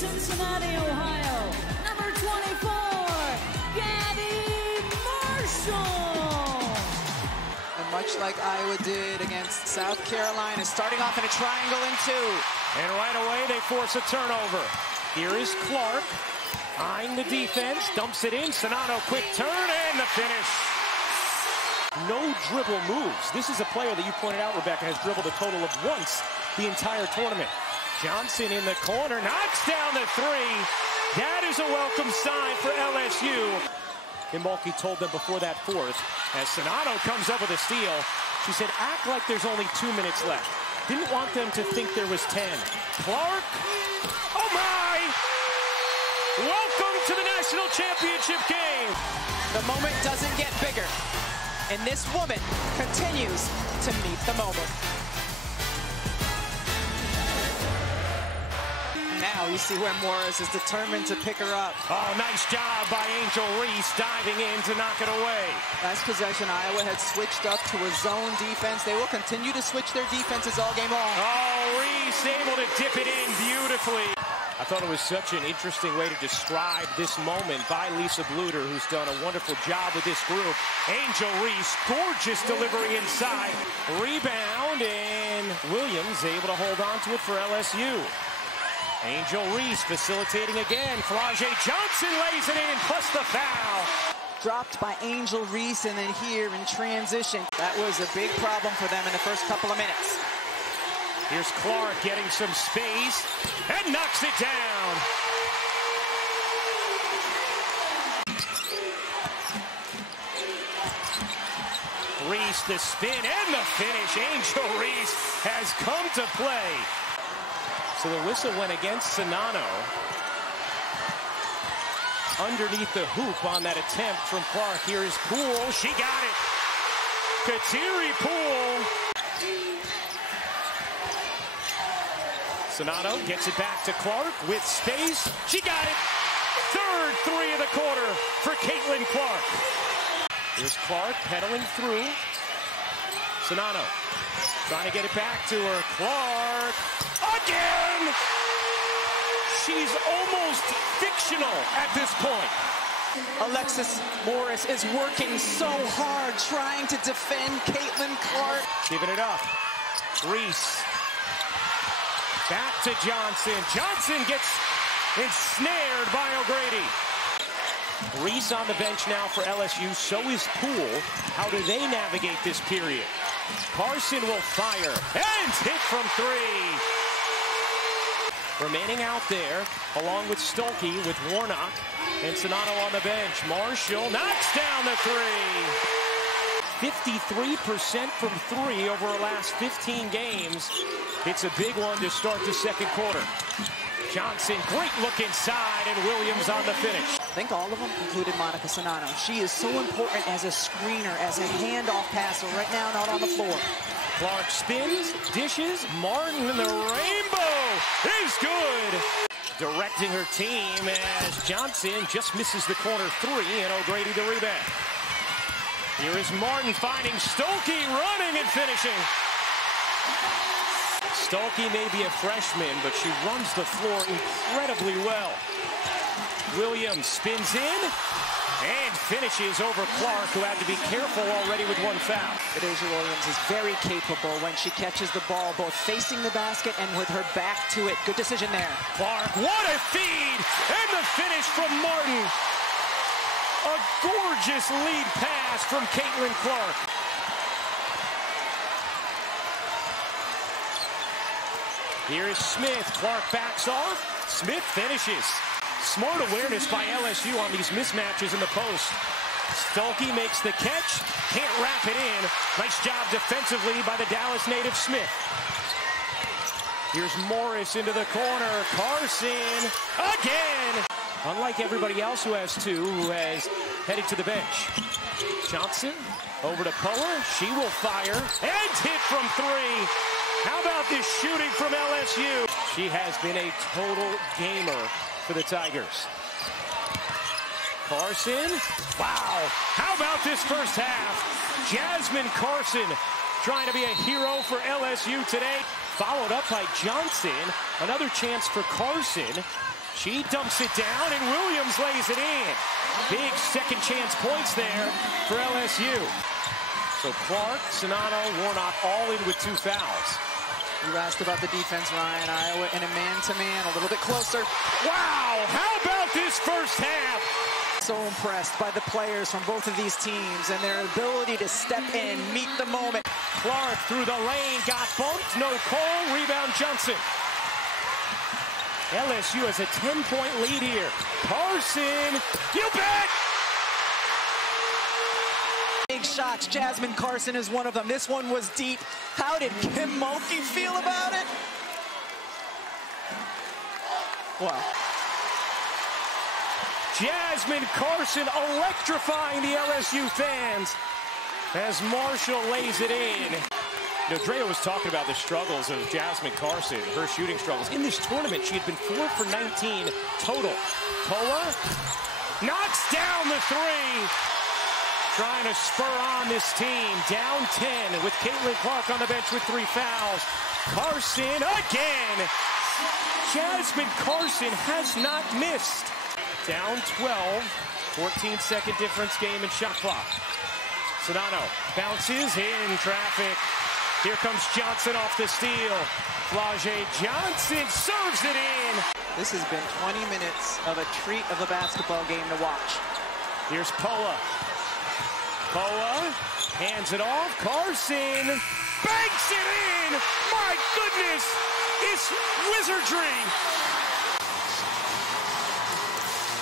Cincinnati, Ohio, number 24, Gabby Marshall. And much like Iowa did against South Carolina, starting off in a triangle in two. And right away, they force a turnover. Here is Clark, eyeing the defense, dumps it in. Sonato, quick turn, and the finish. No dribble moves. This is a player that you pointed out, Rebecca, has dribbled a total of once the entire tournament. Johnson in the corner, knocks down the three. That is a welcome sign for LSU. Imbolki told them before that fourth, as Sonato comes up with a steal, she said, act like there's only 2 minutes left. Didn't want them to think there was 10. Clark, oh my! Welcome to the national championship game. The moment doesn't get bigger, and this woman continues to meet the moment. Now you see where Morris is determined to pick her up. Oh, nice job by Angel Reese diving in to knock it away. Last possession, Iowa had switched up to a zone defense. They will continue to switch their defenses all game long. Oh, Reese able to dip it in beautifully. I thought it was such an interesting way to describe this moment by Lisa Bluter, who's done a wonderful job with this group. Angel Reese, gorgeous delivery inside. Rebound, and Williams able to hold on to it for LSU. Angel Reese facilitating again. Flage Johnson lays it in, plus the foul. Dropped by Angel Reese, and then here in transition. That was a big problem for them in the first couple of minutes. Here's Clark getting some space and knocks it down. Reese, the spin and the finish. Angel Reese has come to play. So the whistle went against Sonato. Underneath the hoop on that attempt from Clark. Here is Poole. She got it. Kateri Poole. Sonato gets it back to Clark with space. She got it. Third three of the quarter for Caitlin Clark. Here's Clark pedaling through. Sonato trying to get it back to her. Clark again. She's almost fictional at this point. Alexis Morris is working so hard trying to defend Caitlin Clark. Giving it up. Reese. Back to Johnson. Johnson gets ensnared by O'Grady. Reese on the bench now for LSU. So is Poole. How do they navigate this period? Carson will fire and hit from three. Remaining out there, along with Stolke, with Warnock and Sonato on the bench. Marshall knocks down the three. 53% from three over the last 15 games. It's a big one to start the second quarter. Johnson, great look inside, and Williams on the finish. I think all of them included Monica Sonato. She is so important as a screener, as a handoff passer. Right now, not on the floor. Clark spins, dishes, Martin, and the rainbow is good. Directing her team as Johnson just misses the corner three, and O'Grady the rebound. Here is Martin finding Stolke, running and finishing. Stolke may be a freshman, but she runs the floor incredibly well. Williams spins in and finishes over Clark, who had to be careful already with one foul. Adeja Williams is very capable when she catches the ball, both facing the basket and with her back to it. Good decision there. Clark, what a feed! And the finish from Martin. A gorgeous lead pass from Caitlin Clark. Here is Smith. Clark backs off. Smith finishes. Smart awareness by LSU on these mismatches in the post. Stolke makes the catch. Can't wrap it in. Nice job defensively by the Dallas native Smith. Here's Morris into the corner. Carson again. Unlike everybody else who has two, who has headed to the bench. Johnson over to Power. She will fire and hit from three. How about this shooting from LSU? She has been a total gamer for the Tigers. Carson, wow. How about this first half? Jasmine Carson trying to be a hero for LSU today. Followed up by Johnson. Another chance for Carson. She dumps it down, and Williams lays it in. Big second chance points there for LSU. So Clark, Czinano, Warnock all in with 2 fouls. You asked about the defense, Ryan. Iowa in a man-to-man, a little bit closer. Wow, how about this first half? So impressed by the players from both of these teams and their ability to step in, meet the moment. Clark through the lane, got bumped, no call, rebound Johnson. LSU has a 10-point lead here. Carson, you bet! Big shots, Jasmine Carson is one of them. This one was deep. How did Kim Mulkey feel about it? Well. Jasmine Carson electrifying the LSU fans as Marshall lays it in. You know, Drea was talking about the struggles of Jasmine Carson, her shooting struggles. In this tournament, she had been 4 for 19 total. Poa knocks down the 3. Trying to spur on this team. Down 10 with Caitlin Clark on the bench with 3 fouls. Carson again. Jasmine Carson has not missed. Down 12. 14-second difference game in shot clock. Czinano bounces in traffic. Here comes Johnson off the steal. Flau'jae Johnson serves it in. This has been 20 minutes of a treat of a basketball game to watch. Here's Poa. Poa hands it off. Carson banks it in. My goodness, it's wizardry.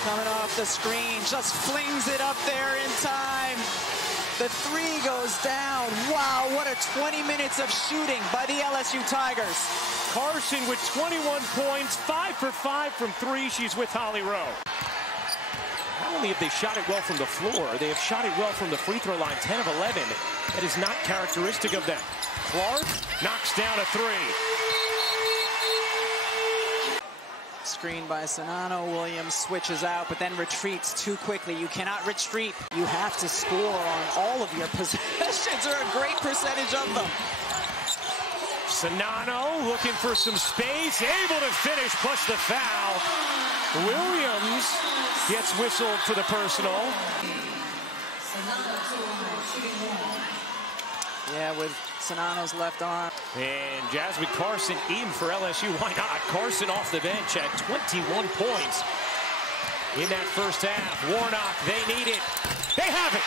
Coming off the screen, just flings it up there in time. The 3 goes down. Wow, what a 20 minutes of shooting by the LSU Tigers. Carson with 21 points, 5 for 5 from 3. She's with Holly Rowe. Not only have they shot it well from the floor, they have shot it well from the free throw line, 10 of 11. That is not characteristic of them. Clark knocks down a 3. Screen by Czinano. Williams switches out, but then retreats too quickly. You cannot retreat. You have to score on all of your possessions, or a great percentage of them. Czinano looking for some space, able to finish, plus the foul. Williams gets whistled for the personal. Yeah, with Czinano's left arm. And Jasmine Carson in for LSU. Why not? Carson off the bench at 21 points in that first half. Warnock, they need it. They have it.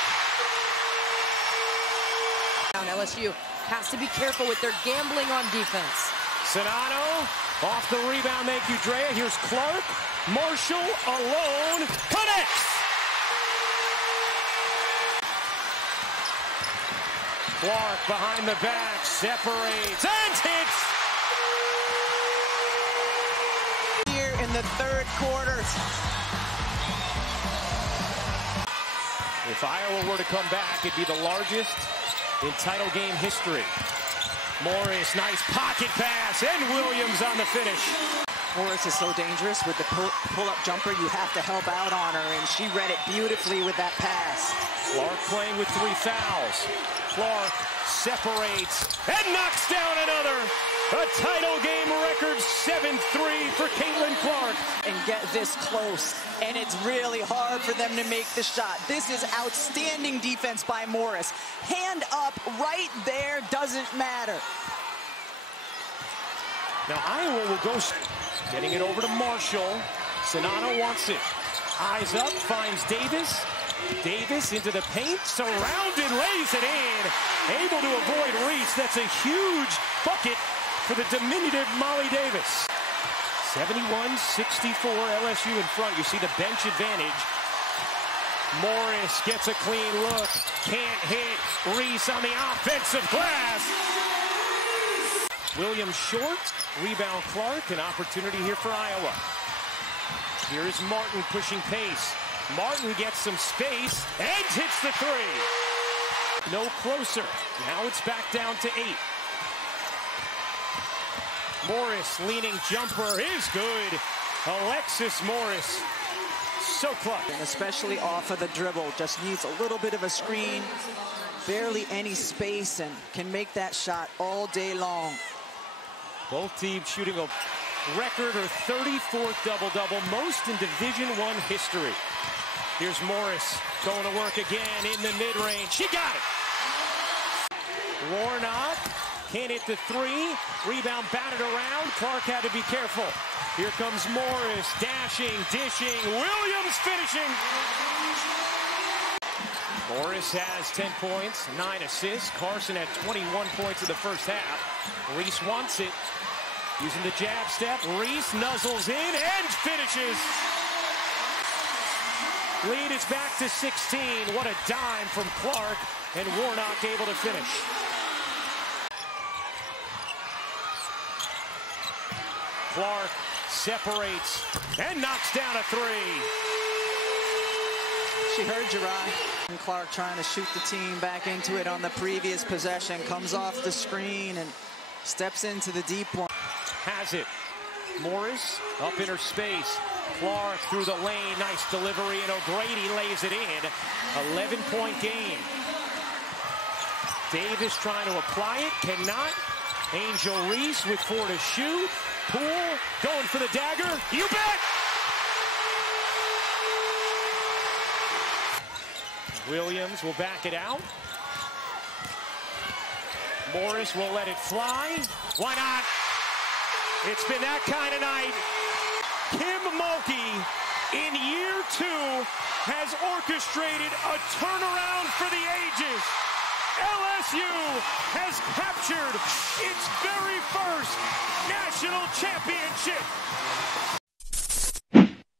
LSU has to be careful with their gambling on defense. Czinano off the rebound. Thank you, Drea. Here's Clark. Marshall alone. Connects. Clark behind the back, separates and hits. Here in the third quarter. If Iowa were to come back, it'd be the largest in title game history. Morris, nice pocket pass, and Williams on the finish. Morris is so dangerous with the pull-up jumper. You have to help out on her, and she read it beautifully with that pass. Clark playing with 3 fouls. Clark separates and knocks down another. A title game record 7-3 for Caitlin Clark. And get this close, and it's really hard for them to make the shot. This is outstanding defense by Morris. Hand up right there, doesn't matter. Now Iowa will go, getting it over to Marshall. Czinano wants it. Eyes up, finds Davis. Davis into the paint, surrounded, lays it in. Able to avoid Reese. That's a huge bucket for the diminutive Molly Davis. 71-64, LSU in front. You see the bench advantage. Morris gets a clean look. Can't hit. Reese on the offensive glass. Williams short. Rebound Clark. An opportunity here for Iowa. Here is Martin pushing pace. Martin gets some space and hits the 3. No closer. Now it's back down to 8. Morris leaning jumper is good. Alexis Morris. So close. And especially off of the dribble. Just needs a little bit of a screen. Barely any space and can make that shot all day long. Both teams shooting a record her 34th double-double, most in Division I history. Here's Morris going to work again in the mid-range. She got it. Warnock can't hit the three. Rebound batted around. Clark had to be careful. Here comes Morris, dashing, dishing. Williams finishing. Morris has 10 points, 9 assists. Carson had 21 points in the first half. Reese wants it. Using the jab step. Reese nuzzles in and finishes. Lead is back to 16. What a dime from Clark, and Warnock able to finish. Clark separates and knocks down a three. She heard you, Ryan. And Clark trying to shoot the team back into it on the previous possession. Comes off the screen and steps into the deep one. Has it. Morris up in her space. Clark through the lane. Nice delivery, and O'Grady lays it in. 11-point game. Davis trying to apply it. Cannot. Angel Reese with 4 to shoot. Poole going for the dagger. You bet! Williams will back it out. Morris will let it fly. Why not? It's been that kind of night. Kim Mulkey, in year 2, has orchestrated a turnaround for the ages. LSU has captured its very first national championship.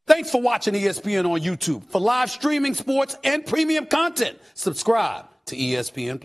Thanks for watching ESPN on YouTube. For live streaming, sports, and premium content, subscribe to ESPN+.